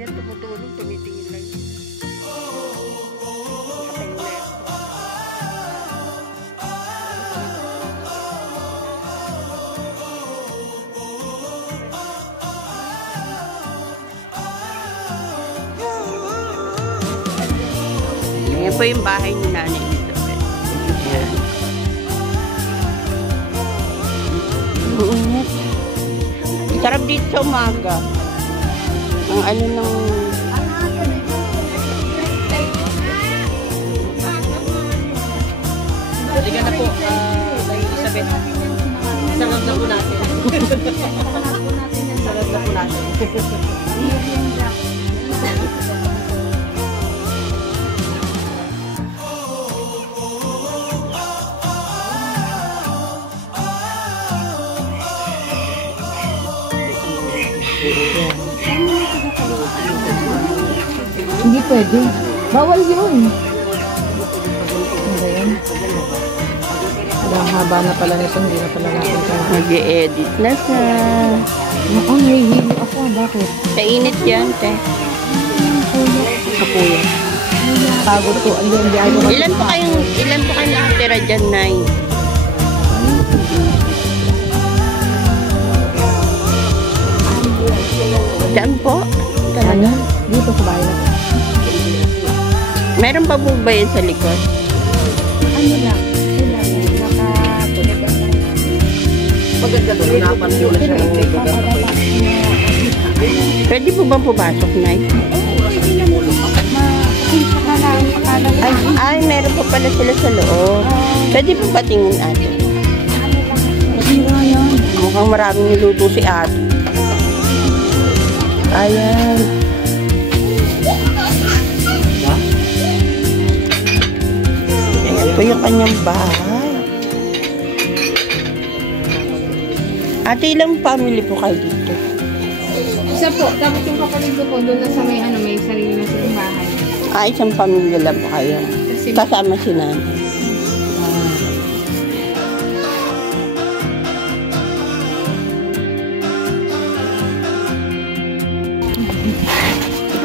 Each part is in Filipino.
Yan, tumutulong, tumitingin lang. Nakatingin na yan. Ayan po yung bahay ni nanay dito. Ayan. Sarap dito sa umaga. Ang ano ng... Halika na po, Elizabeth. Sarap na po natin. Sarap na po natin. Hindi pwede. Bawal yun. Ang haba na pala nito, hindi na pala natin kaya. Mag-i-edit na siya. Oo, nahihilo ako. Bakit? Kainit yan, te. Sa puya. Pagod ko. Ilan po kayong nakatira dyan, Nay? Dyan po? Ano? Dito sa bahay. Meron pa po ba yun sa likod? Ano lang? Maganda doon, hanapan ko na siya. Pwede po bang pumasok, Nay? Ay, meron po pala sila sa loob. Pwede po patingin, ate? Mukhang maraming niluto si ate. Ayan. Ayan po yung kanyang bahay. Ate, ilang family po kayo dito? Isa po. Tapos yung kapatid ko po, doon na sa may sarili na silang bahay. Isang pamilya lang po kayo. Kasama si nanay.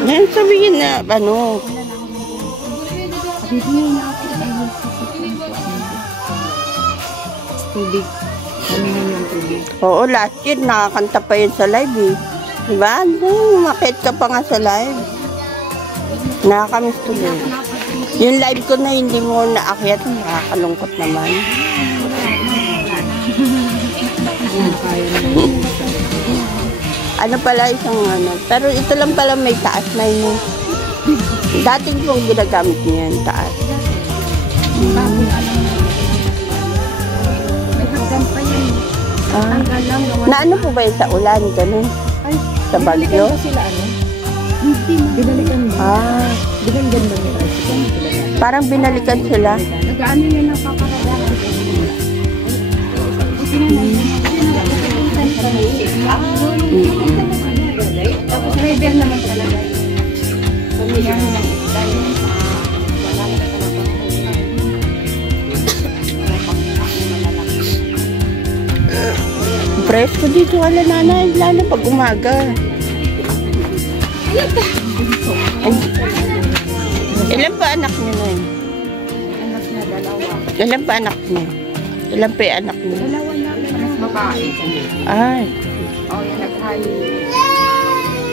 Yan, sabihin na, ano? Tubig. Tubig. Oo, last year, nakakanta pa yun sa live, eh. Diba? Makit ka pa nga sa live. Nakakamiss tuloy. Yung live ko na hindi mo naakyat, nakakalungkot naman. Ano pala isang ano. Pero ito lang pala may taas na yun. Dating pong ginagamit niya yung taas. Na ano po ba yun sa ulan? Ganun? Sa bagyo? Binalikan mo. Binalikan mo nila. Parang binalikan sila. Nag-ano yun ang paparadahan. Tapos rebel naman talaga. Presko dito wala nanay, lalo pag umaga. Ilan pa anak niyo na yun? Anak na dalawa. Ilan pa anak niyo? Ilan pa yung anak niyo? Dalawa na. Mas babae. Ay. O, yan naghayo.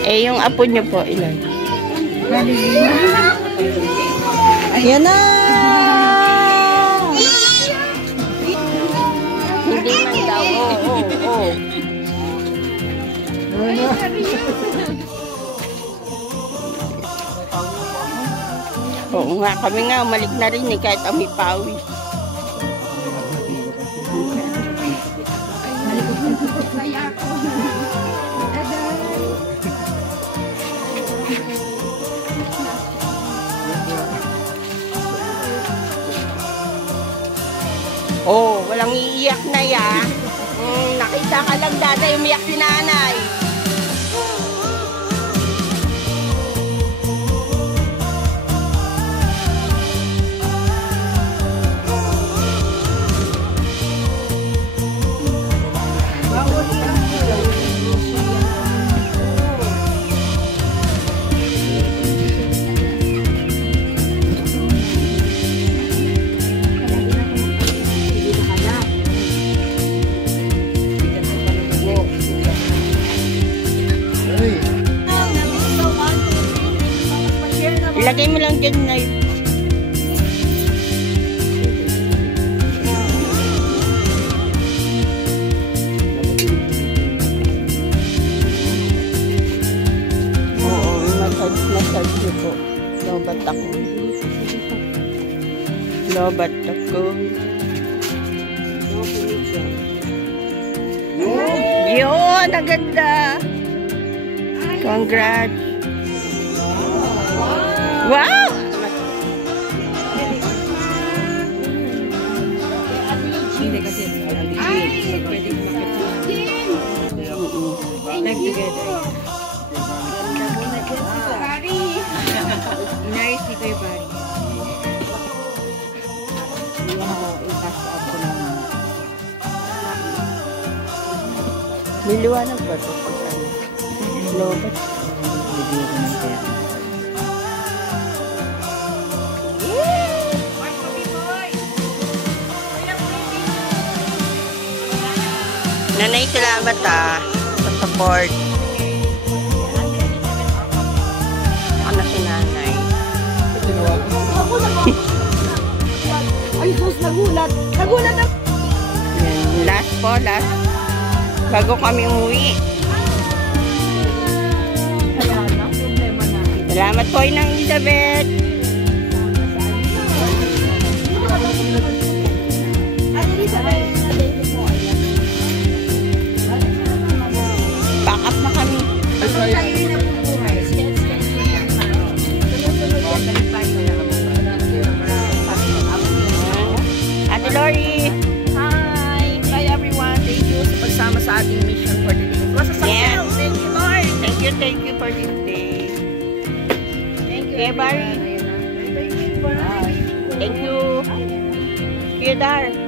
Eh, yung apo niyo po, ilan? Ayan na! Hindi man daw. Oo. Oo nga, kami nga, umalik na rin eh, kahit amoy pawis. Oh, walang iiyak na ya. Nakita ka lang dati umiyak si nanay. Ilagay mo lang dyan na oo, massage niyo po. Lobat ako. Lobat ako. Yun, ang ganda. Congrats. Wow! Hindi kasi pwede live together. Bari! Inayos ni Kuya Bari. Niliwanag ba ito pag ano? Lobat. Nanay, salamat sa support. Ano si nanay? Ay, Diyos, nagulat! Nagulat ako! Yan, last po, last. Bago kami umuwi. Salamat po, Inang Elizabeth. Back up na kami. Ate Lori. Hi! Hi everyone! Thank you sa pagsama sa ating mission for today. It was a success! Yes. Thank you, Lord! Thank you for this day. Thank you, Okay, Barry. everyone. Bye. Thank you. Kuya Dar.